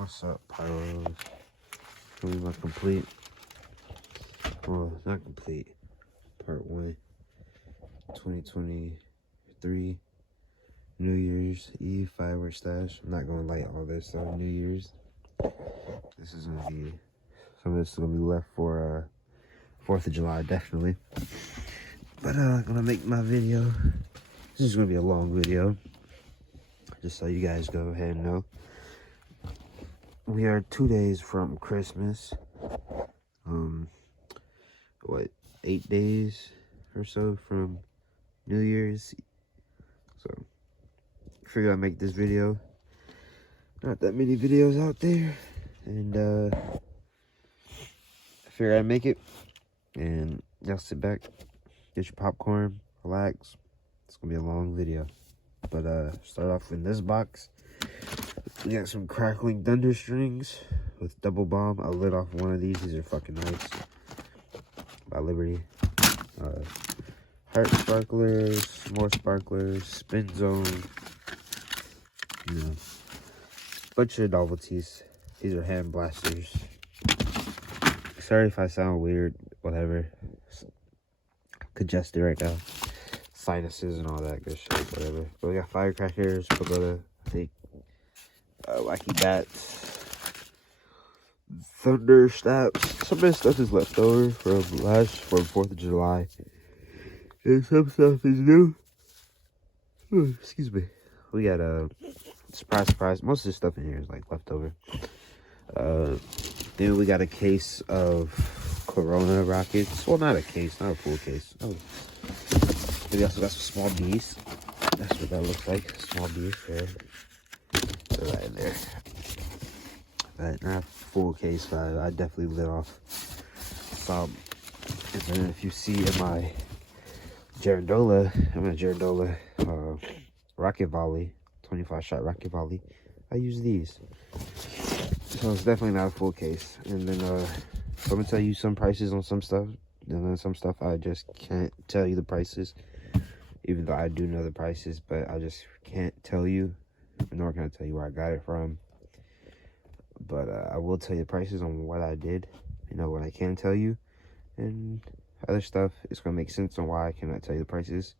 What's up, Pyros? Showing my complete, well, not complete, part 1, 2023, New Year's Eve fireworks stash. I'm not going to light all this on New Year's. This is going to be, some of this is going to be left for 4th of July, definitely. But I'm going to make my video. This is going to be a long video, just so you guys go ahead and know. We are 2 days from Christmas. What, 8 days or so from New Year's. So, I figured I'd make this video. Not that many videos out there. And, I figured I'd make it. And y'all sit back, get your popcorn, relax. It's gonna be a long video. But, start off in this box. We got some crackling thunder strings with double bomb. I lit off one of these. These are fucking nice. By Liberty. Heart sparklers, more sparklers, spin zone. You know, bunch of novelties. These are hand blasters. Sorry if I sound weird. Whatever. Congested right now. Sinuses and all that good shit. Whatever. But we got firecrackers, pagoda, I think. Wacky bats, thunder snaps. Some of this stuff is left over from 4th of July, and some stuff is new. Ooh, excuse me. We got surprise. Most of this stuff in here is like leftover. Then we got a case of Corona rockets. Well, not a case, not a full case. Oh, we also got some small bees. That's what that looks like. Small bees there. Right in there. But not full case, but I definitely lit off some. And then if you see in my Girandola, rocket volley, 25 shot rocket volley, I use these. So it's definitely not a full case. And then so I'm gonna tell you some prices on some stuff, and then some stuff I just can't tell you the prices, even though I do know the prices, but I just can't tell you. Nor can I tell you where I got it from. But I will tell you the prices on what I did. You know, what I can tell you. And other stuff, it's going to make sense on why I cannot tell you the prices.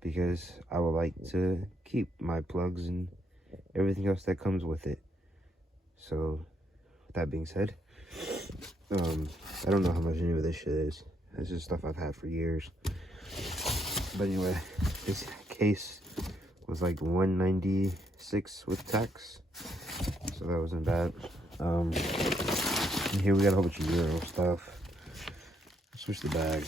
Because I would like to keep my plugs and everything else that comes with it. So, with that being said, I don't know how much any of this shit is. This is stuff I've had for years. But anyway, this case was like $196 with tax, so that wasn't bad. And here we got a whole bunch of Euro stuff. Switch the bag.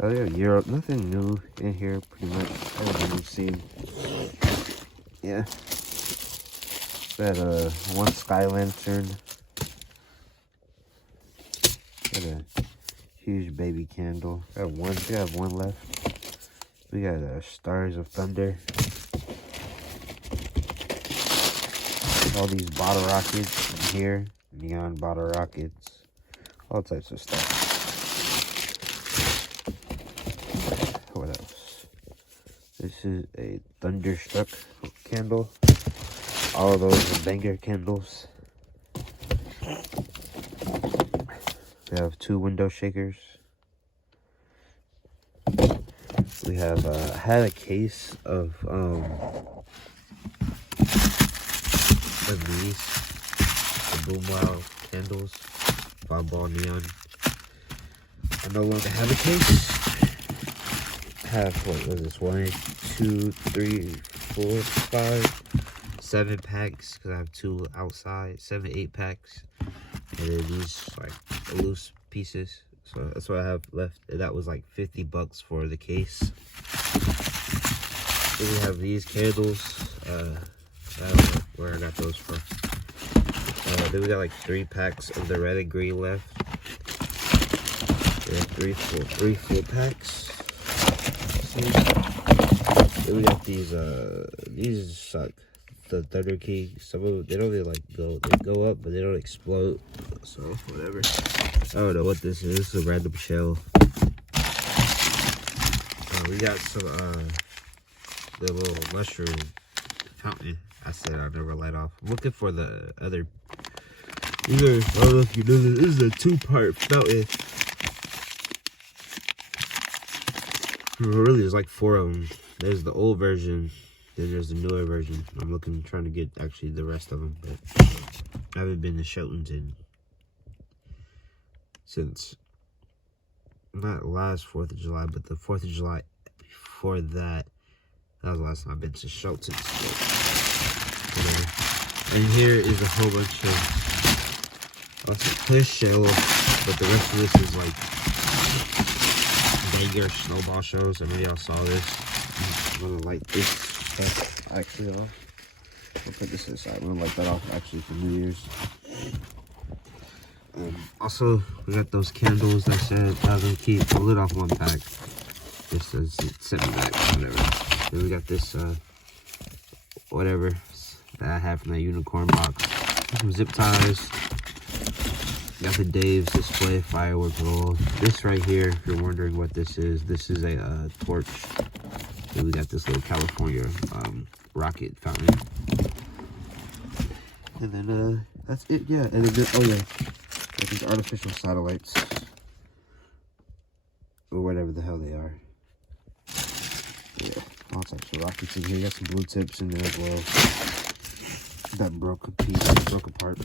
Oh yeah, Euro, nothing new in here, pretty much everything you've seen. Yeah, that one sky lantern, got a huge baby candle. We have one left. We got Stars of Thunder. All these bottle rockets in here. Neon bottle rockets. All types of stuff. What else? This is a Thunderstruck candle. All of those are banger candles. We have 2 window shakers. We have had a case of these, the Boom Wow candles, 5-ball neon. I no longer have a case. I have, what was this, 1, 2, 3, 4, 5, 7 packs, because I have 2 outside, 7, 8 packs, and then these like loose pieces. So that's what I have left. That was like $50 for the case. Then we have these candles. I don't know where I got those from. Then we got like 3 packs of the red and green left. We have 3 full packs. Then we got these suck. The Thunder King. Some of them, they don't really like they go up, but they don't explode. So whatever. I don't know what this is. This is a random shell. We got some the little mushroom fountain I said I'll never light off. I'm looking for the other. I don't know if you know this is a 2-part fountain. Well, really, there's like 4 of them. There's the old version, then there's the newer version. I'm trying to get actually the rest of them, but I haven't been to Shelton's since not last 4th of July, but the 4th of July before that. That was the last time I've been to Shelton's. And here is a whole bunch of also clear shell, but the rest of this is like Banger snowball shows. I know y'all saw this. I'm gonna light this stuff actually off. I'll put this inside. I'm gonna light that off actually for New Year's. Also, we got those candles I said I was gonna keep. The lid off 1 pack. This is 7 packs, whatever. Then we got this, whatever that I have from that unicorn box. Some zip ties. Got the Dave's display firework roll. This right here, if you're wondering what this is a torch. And we got this little California rocket fountain. And then that's it, yeah. And then oh yeah, these artificial satellites, or whatever the hell they are. Yeah, all types of rockets in here. You got some blue tips in there as well. That broke apart.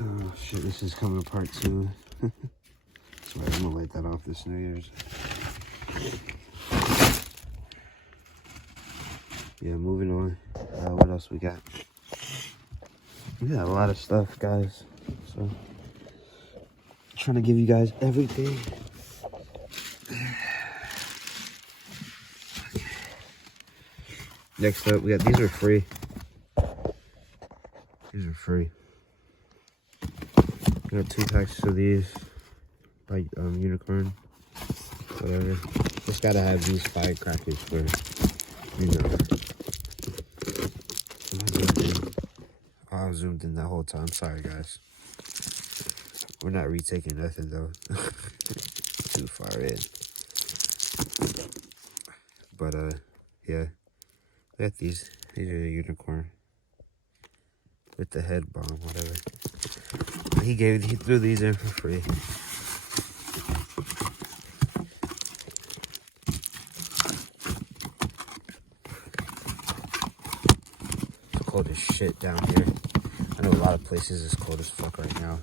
Oh shit, this is coming apart too. That's why I'm gonna light that off this New Year's. Yeah, moving on. What else we got? We got a lot of stuff, guys. So, trying to give you guys everything. Next up, we got these are free. These are free. We got 2 packs of these by Unicorn. Whatever. Just gotta have these firecrackers for, you know. I was zoomed in that whole time. Sorry, guys. We're not retaking nothing though. Too far in. But yeah. We got these. These are the Unicorn. With the head bomb, whatever. He threw these in for free. It's cold as shit down here. I know a lot of places it's cold as fuck right now.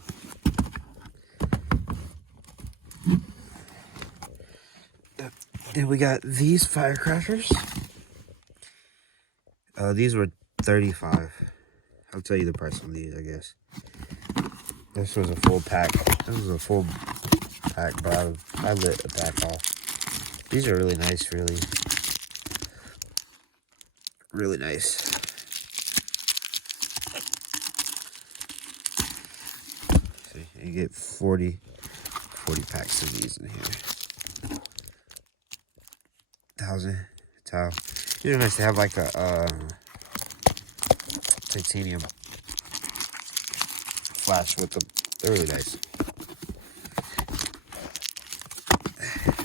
Then we got these firecrackers. These were $35. I'll tell you the price on these, I guess. This was a full pack. This was a full pack, but I lit a pack off. These are really nice, really nice. See, you get 40 packs of these in here. 1,000 towel. These are nice to have like a titanium flash with them. They're really nice.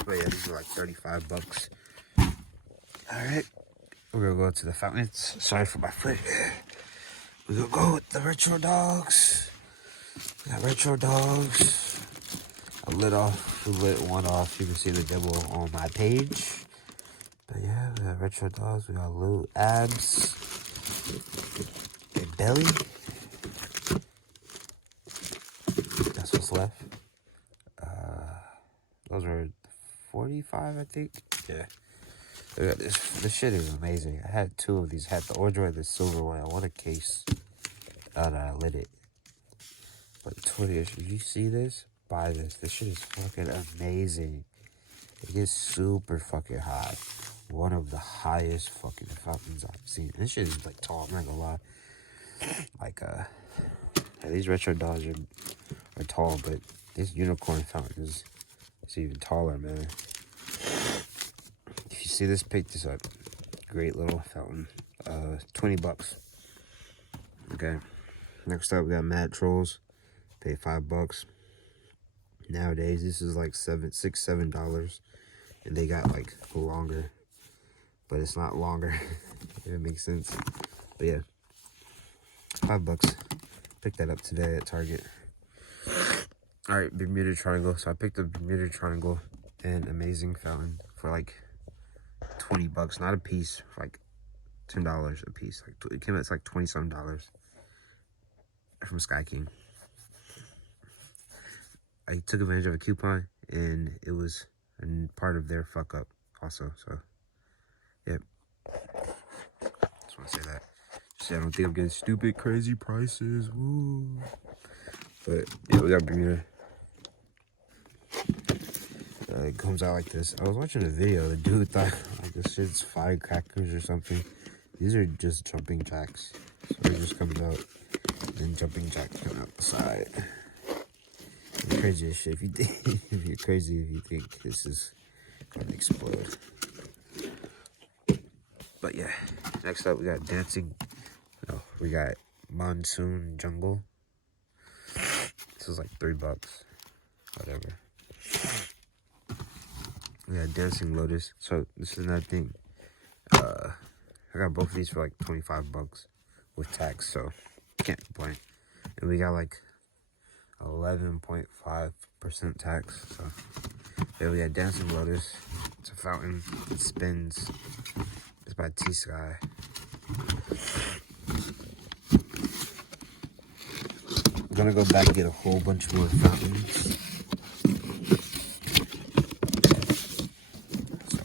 But yeah, these are like $35. Alright. We're gonna go to the fountains. Sorry for my foot. We're gonna go with the retro dogs. We got retro dogs. I lit one off. You can see the demo on my page. But yeah, we got retro dogs. We got little abs. A belly. That's what's left. Those are 45, I think. Yeah. Look at this. This shit is amazing. I had 2 of these. I had the orange one and the silver one. I want a case. And I lit it. But 20 ish. Did you see this? Buy this. This shit is fucking amazing. It gets super fucking high. One of the highest fucking fountains I've seen. This shit is like tall. I'm not gonna lie. Like yeah, these retro dogs are tall, but this unicorn fountain is even taller, man. If you see this, pick this up. Great little fountain. $20. Okay. Next up, we got Mad Trolls. Pay $5. Nowadays, this is like $7, $7. And they got like longer but it's not longer. If it makes sense. But yeah, $5. Picked that up today at Target. All right, Bermuda Triangle. So I picked up Bermuda Triangle and Amazing Fountain for like $20, not a piece, for like $10 a piece. Like it came out, it's like $20-some from Sky King. I took advantage of a coupon, and it was part of their fuck up also. So, yep. Just want to say that. Just, I don't think I'm getting stupid, crazy prices. Woo. But yeah, we got Bermuda. It comes out like this. I was watching a video. The dude thought like this shit's firecrackers or something. These are just jumping jacks. So it just comes out, and then jumping jacks come out the side. You're crazy as shit if you think. If you're crazy if you think this is gonna explode. But yeah, next up we got dancing. No, we got Monsoon Jungle. This is like $3, whatever. We got Dancing Lotus. So this is another thing. I got both of these for like $25 with tax, so can't complain. And we got like 11.5% tax. So yeah, we got Dancing Lotus. It's a fountain. It spins. It's by T-Sky. I'm gonna go back and get a whole bunch more fountains. So,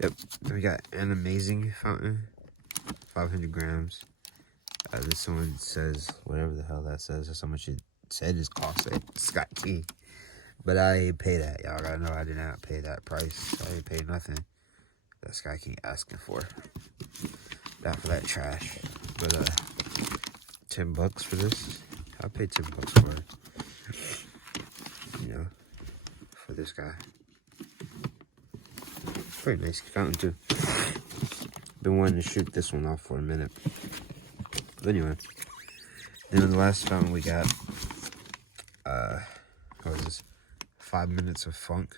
yep, we got an Amazing Fountain, 500 grams. This one says, whatever the hell that says, that's how much it said it cost at Scott Key. But I ain't pay that. Y'all gotta know I did not pay that price. I didn't pay nothing that Sky King asking for. Not for that trash. But $10 for this. I paid $10 for it. You know, for this guy. Pretty nice fountain too. Been wanting to shoot this one off for a minute. But anyway. Then the last fountain we got, what was this? 5 Minutes of Funk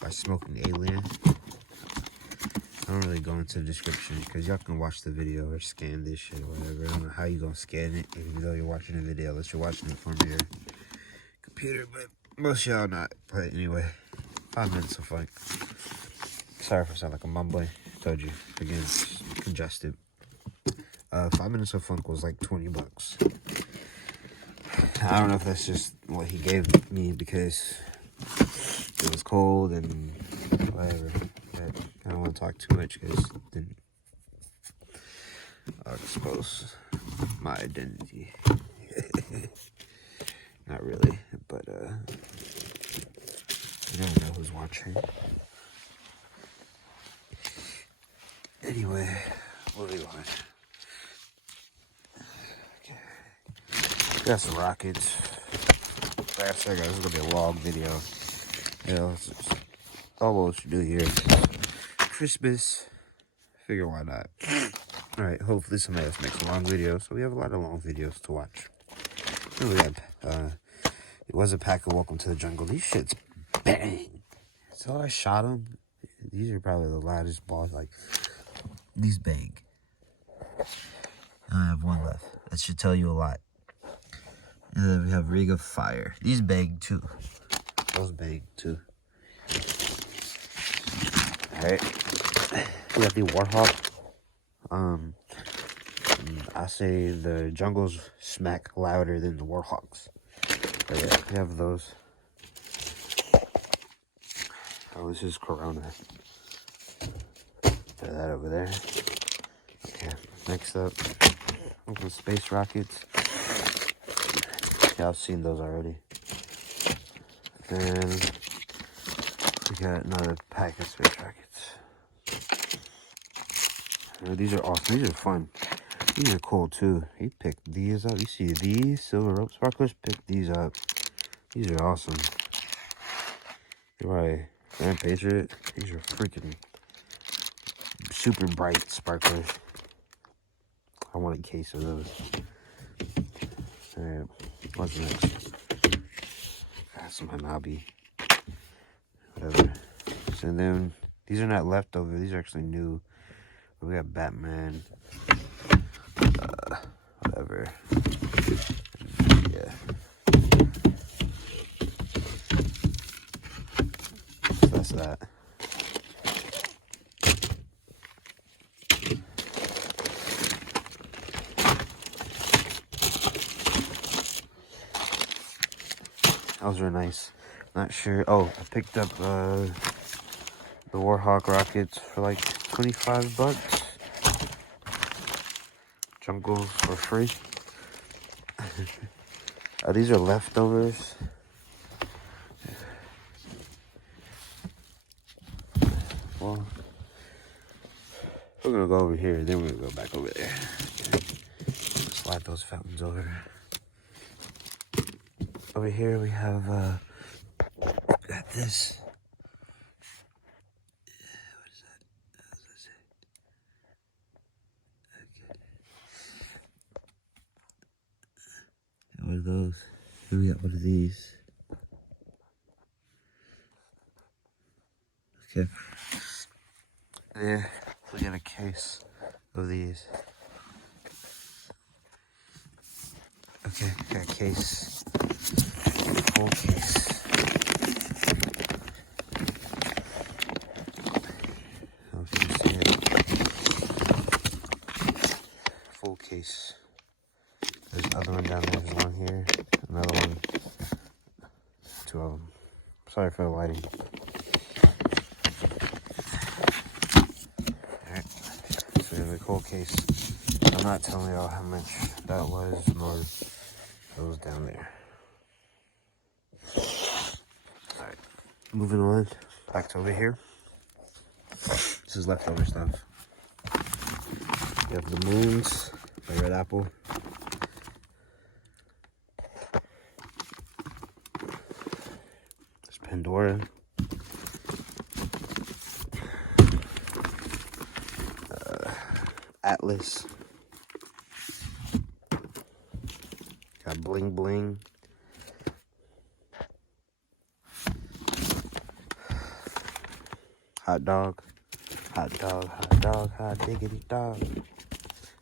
by Smoking Alien. I don't really go into the description because y'all can watch the video or scan this shit or whatever. I don't know how you gonna scan it even though you're watching a video unless you're watching it from your computer, but most y'all not. But anyway, 5 Minutes of Funk. Sorry if I sound like a mumbling. Told you again, congested. 5 Minutes of Funk was like $20. I don't know if that's just what he gave me because it was cold and whatever. But I don't want to talk too much because then I'll expose my identity. Not really, but you never know who's watching. Anyway, moving on. Okay. Got some rockets. Like I said, guys, this is gonna be a long video. You know, it's almost New Year, Christmas. Figure why not? All right. Hopefully somebody else makes a long video, so we have a lot of long videos to watch. And we got it was a pack of Welcome to the Jungle. These shits bang. So I shot them. These are probably the loudest balls. Like these bang. I have one left. That should tell you a lot. And then we have Ring of Fire. These bang too. Those bang too. Alright. We got the Warhawk. I say the Jungles smack louder than the Warhawks. But yeah, we have those. Oh, this is Corona. Put that over there. Okay, next up, open space rockets. Yeah, I've seen those already. Then we got another pack of space rockets. These are awesome. These are fun. These are cool too. He picked these up. You see these silver rope sparklers? Picked these up. These are awesome. You're right. Grand Patriot. These are freaking super bright sparklers. I want a case of those. Alright, what's next? Got some Hanabi. Whatever. So then These are not leftover. These are actually new. We got Batman. Whatever. Yeah. So that's that. That was really nice. Not sure. Oh, I picked up the Warhawk rockets for like 25 bucks. Jungles for free. These are leftovers. Well, we're gonna go over here, then we're gonna go back over there. Slide those fountains over. Over here we have got this. What is that? What does that say? Okay. What are those? Here we got one of these. Okay. There, we got a case of these. Okay, got a case. Full case. I don't know if you can see it. Full case. There's another one down there. There's one here. Another one. Two of them. Sorry for the lighting. Alright. So the whole case. I'm not telling y'all how much that was, nor those down there. Alright. Moving on. Back to over here. This is leftover stuff. You have the moons, the red apple. There's Pandora. Atlas. Got bling bling. Hot dog. Hot dog, hot dog, hot diggity dog.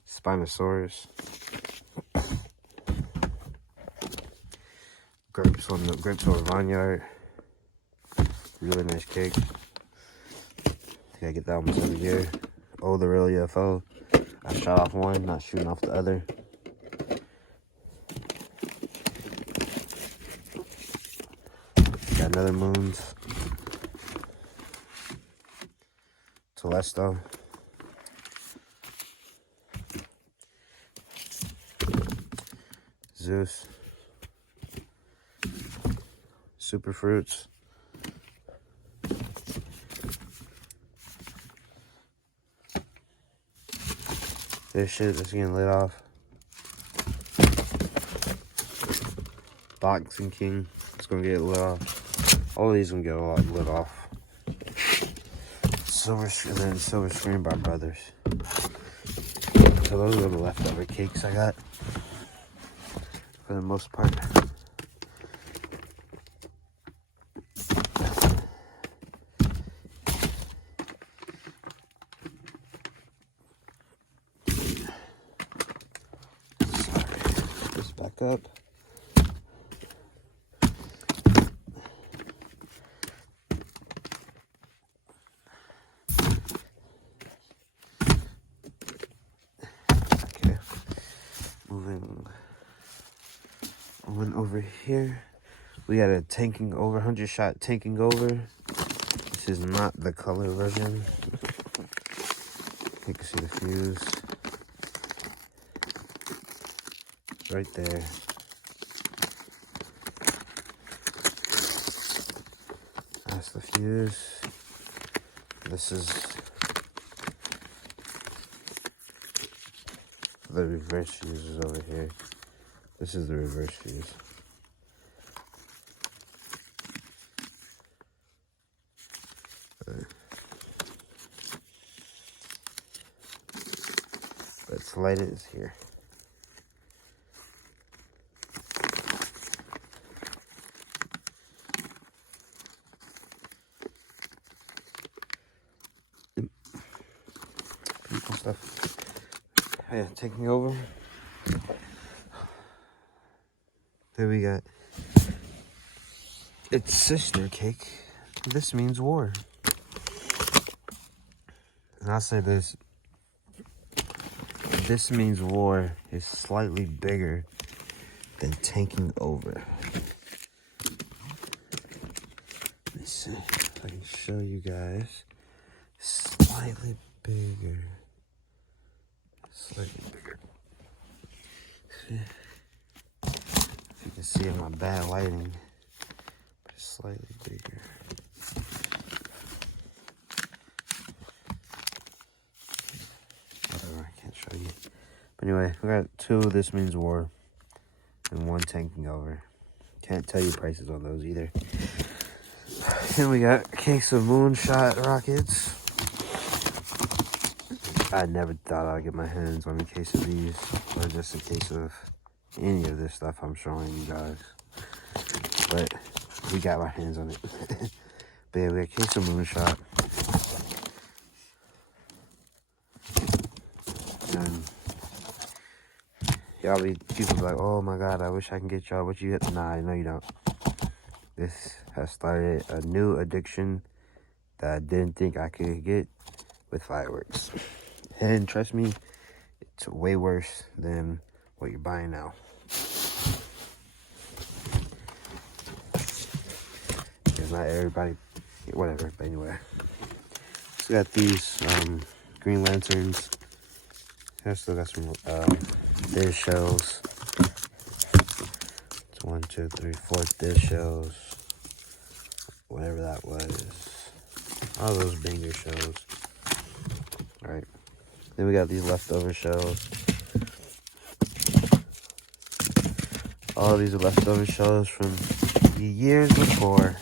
Spinosaurus. Grapes on vineyard. Really nice cake. I get that almost every year. Oh, the real UFO. I shot off one, not shooting off the other. Got another moons. Telesto. Zeus. Super fruits. This shit is getting lit off. Boxing King. It's gonna get lit off. All of these gonna get lit off. Silver Screen by Brothers. So those are the leftover cakes I got. For the most part. Back up. Okay. Moving over here. We got a tanking over, 100 shot tanking over. This is not the color version. You can see the fuse. Right there. That's the fuse. This is the reverse fuse is over here. This is the reverse fuse. Let's light it is here. stuff. Yeah, taking over. There we got its sister cake. This means war. And I'll say this. This means war is slightly bigger than taking over. Let's see if I can show you guys. Slightly bigger. Slightly bigger. If you can see in my bad lighting, it's slightly bigger. Whatever, I can't show you. But anyway, we got 2 This Means War and 1 Tanking Over. Can't tell you prices on those either. Then we got a case of moonshot rockets. I never thought I'd get my hands on a case of these, or just a case of any of this stuff I'm showing you guys. But we got our hands on it. But yeah, we got a case of moonshot. And y'all be, people be like, oh my god, I wish I can get y'all what you get. Nah, no you don't. This has started a new addiction that I didn't think I could get with fireworks. And trust me, it's way worse than what you're buying now. Because not everybody, whatever, but anyway. So got these green lanterns. I still got some dish shells. It's 1, 2, 3, 4 dish shells. Whatever that was. All those banger shells. Alright. Then we got these leftover shells. All these are leftover shells from the years before.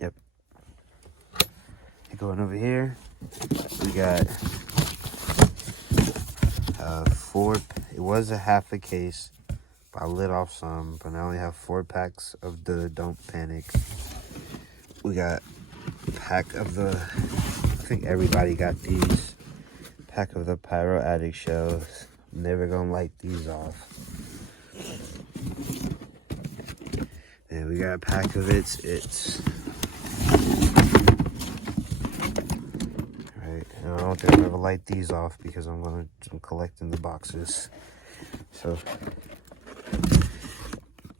Yep. Going over here, we got 4. It was a half a case, but I lit off some. But I only have 4 packs of the Don't Panic. We got a pack of the, I think everybody got these. Pack of the Pyro Addict shells. Never gonna light these off. And we got a pack of it's. Alright, and I don't think I'll ever light these off because I'm collecting the boxes. So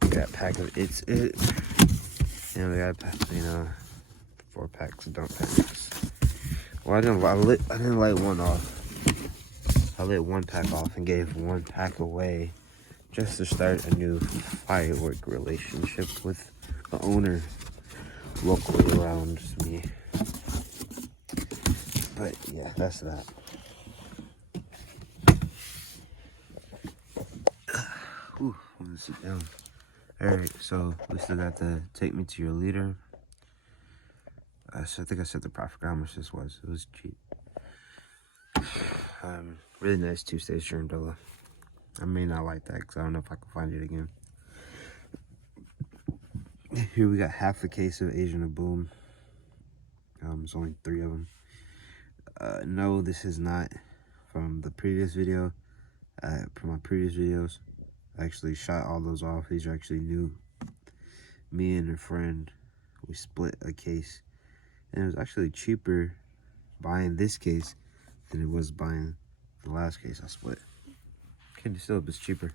we got a pack of it's it. And we got a pack, 4 packs of Don't Panics. Well, I didn't light one off. I lit 1 pack off and gave 1 pack away just to start a new firework relationship with the owner locally around me. But yeah, that's that. Ooh, I'm gonna sit down. Alright, so we still got the Take Me to Your Leader. So I think I said the profit how much this was. It was cheap. Really nice 2-stage Sherndolo. I may not like that because I don't know if I can find it again. Here we got half a case of Asian of Boom. There's only 3 of them. No, this is not from the previous video. From my previous videos, I actually shot all those off. These are actually new. Me and a friend, we split a case. And it was actually cheaper buying this case than it was buying the last case I split. Candy syrup is cheaper.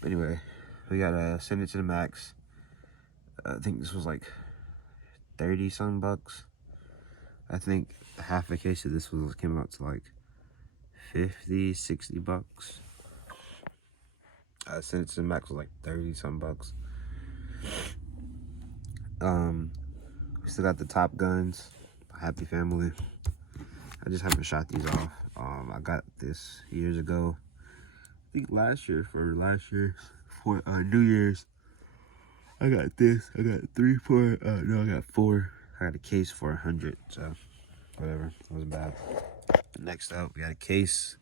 But anyway, we got Send It to the Max. I think this was like 30 some bucks. I think half a case of this came out to like 50, 60 bucks. Send It to the Max was like 30 some bucks. We still got the Top Guns, Happy Family. I just haven't shot these off. I got this years ago. I think last year for New Year's. I got this. I got 3, 4. No, I got 4. I got a case for 100. So whatever, it wasn't bad. Next up, we got a case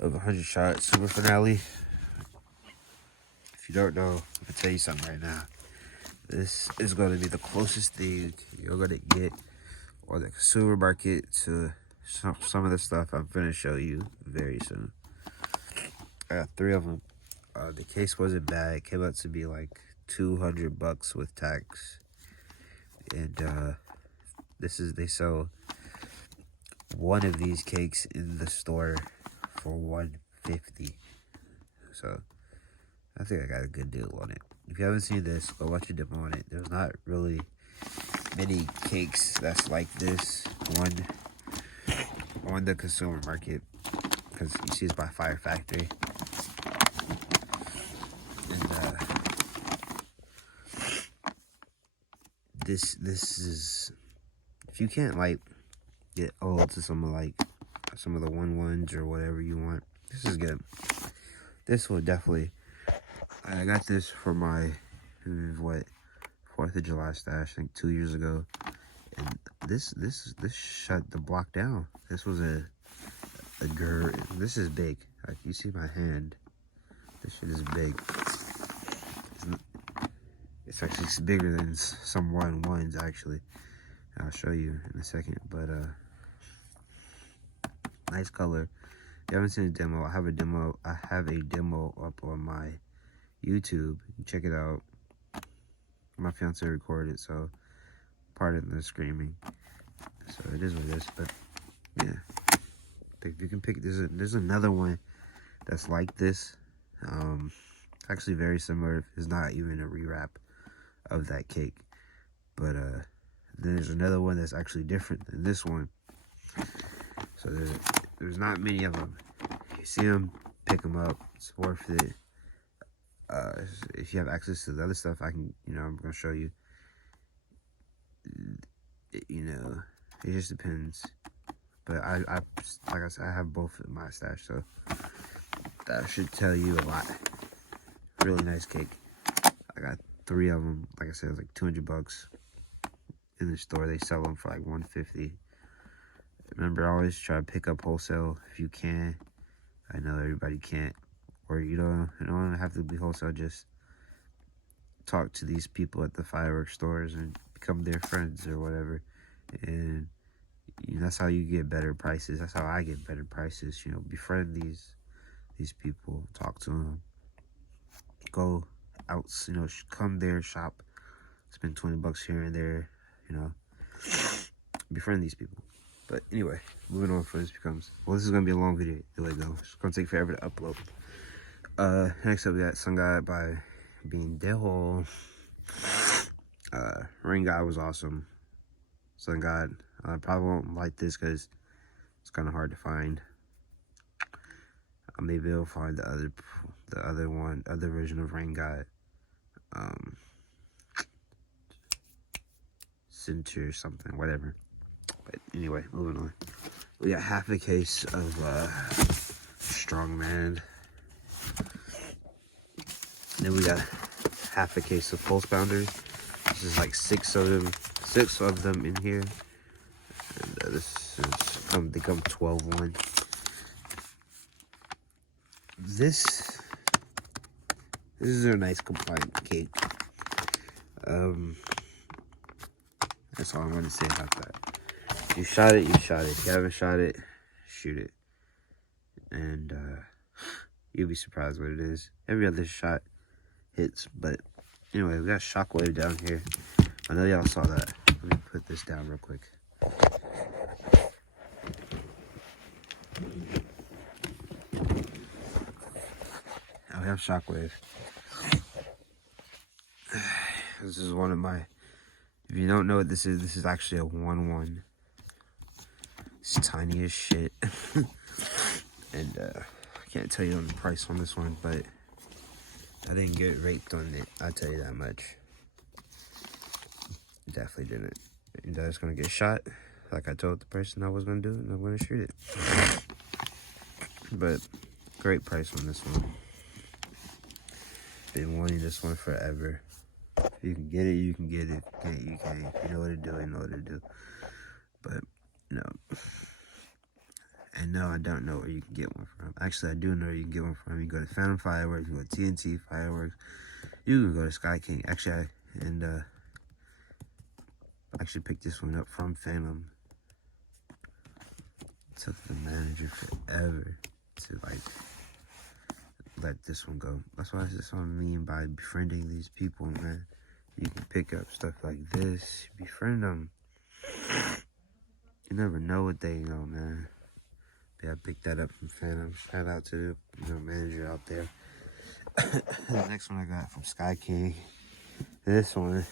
of 100 shot Super Finale. If you don't know, I can tell you something right now. This is going to be the closest thing you're going to get on the consumer market to some of the stuff I'm gonna show you very soon. I got 3 of them. The case wasn't bad. It came out to be like $200 with tax. And they sell one of these cakes in the store for $150. So I think I got a good deal on it. If you haven't seen this, go watch a demo on it. There's not really many cakes that's like this one on the consumer market, because you see it's by Fire Factory. And this is, if you can't like get old to some of the ones or whatever you want, this is good. This will definitely, I got this for my 4th of July stash, I think 2 years ago, and this shut the block down. This was a girl. This is big. Like, you see my hand. This shit is big. It's actually bigger than some ones actually. I'll show you in a second. But nice color. If you haven't seen a demo, I have a demo up on my YouTube. Check it out. My fiance recorded, so pardon the screaming. So it is what it is. But yeah, if you can pick, there's another one that's like this. Actually very similar. It's not even a rewrap of that cake. But there's another one that's actually different than this one. So there's not many of them. You see them, pick them up. It's worth it. If you have access to the other stuff, I'm gonna show you. It just depends. But like I said, I have both in my stash, so that should tell you a lot. Really nice cake. I got 3 of them. Like I said, it was like $200 in the store. They sell them for like $150. Remember, always try to pick up wholesale if you can. I know everybody can't, or you don't have to be wholesale. Just talk to these people at the fireworks stores and become their friends or whatever, and that's how you get better prices. That's how I get better prices. Befriend these people, talk to them, go out, come there, shop, spend $20 here and there, befriend these people. But anyway, moving on for this this is gonna be a long video. It's gonna take forever to upload. Next up we got Sun God by Being Deho. Rain God was awesome. Sun God, I probably won't like this because it's kind of hard to find. Maybe I'll find the other version of Rain God. Center or something, whatever. But anyway, moving on. We got half a case of Strongman. Then we got half a case of Pulse Pounders. This is like 6 of them in here. And they come 12 one. This is a nice compliant cake. That's all I'm going to say about that. If you shot it, you shot it. If you haven't shot it, shoot it. And you'll be surprised what it is. Every other shot hits. But anyway, we got Shockwave down here. I know y'all saw that. Let me put this down real quick. Now we have Shockwave. This is one of my... If you don't know what this is actually a 1-1. It's tiny as shit. And I can't tell you on the price on this one, but I didn't get raped on it. I'll tell you that much. Definitely didn't. And I was gonna get shot, like I told the person I was gonna do, and I'm gonna shoot it. But great price on this one. Been wanting this one forever. If you can get it, you can get it. If you can't, you can't. If you know what to do, you know what to do. But no. And no, I don't know where you can get one from. Actually, I do know where you can get one from. You go to Phantom Fireworks, you go to TNT Fireworks, you can go to Sky King. Actually, I actually picked this one up from Phantom. Took the manager forever to like let this one go. That's why that's what I mean by befriending these people, man. You can pick up stuff like this, befriend them. You never know what they know, man. Yeah, I picked that up from Phantom. Shout out to the manager out there. The next one I got from Sky King. This one,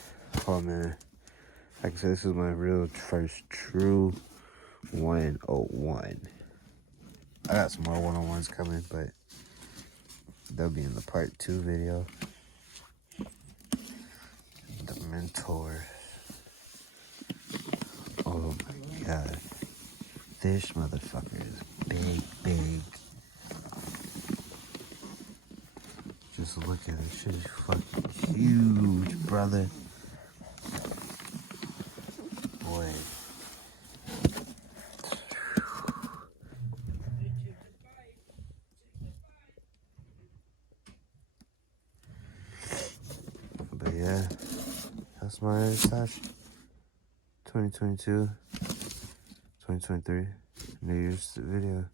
oh man. Like I said, this is my real first true 101. I got some more 101s coming, but they'll be in the part 2 video. The Mentor. Oh my god. This motherfucker is big, big. Just look at it. Shit is fucking huge, brother. Boy. But yeah, that's my stash. 2022, 2023, New Year's video.